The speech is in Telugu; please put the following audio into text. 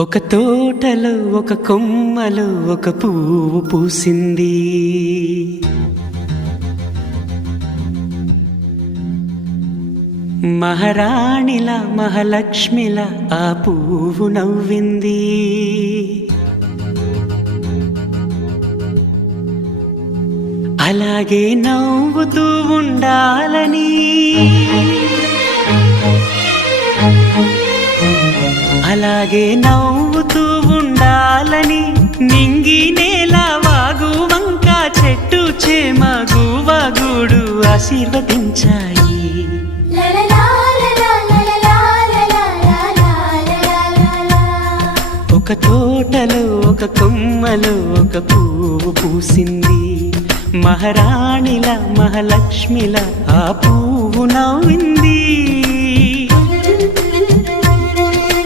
ఒక తోటలో ఒక కొమ్మలో ఒక పువ్వు పూసింది. మహారాణిలా మహాలక్ష్మిలా ఆ పువ్వు నవ్వింది. అలాగే నవ్వుతూ ఉండాలని, అలాగే నవ్వుతూ ఉండాలని నింగి నేల వాగు వంక చెట్టు చేమ గువగూడు ఆశీర్వదించాయి. ఒక తోటలో ఒక కొమ్మలో ఒక పువ్వు పూసింది. మహారాణిలా మహాలక్ష్మిలా ఆ పువ్వు నవ్వింది.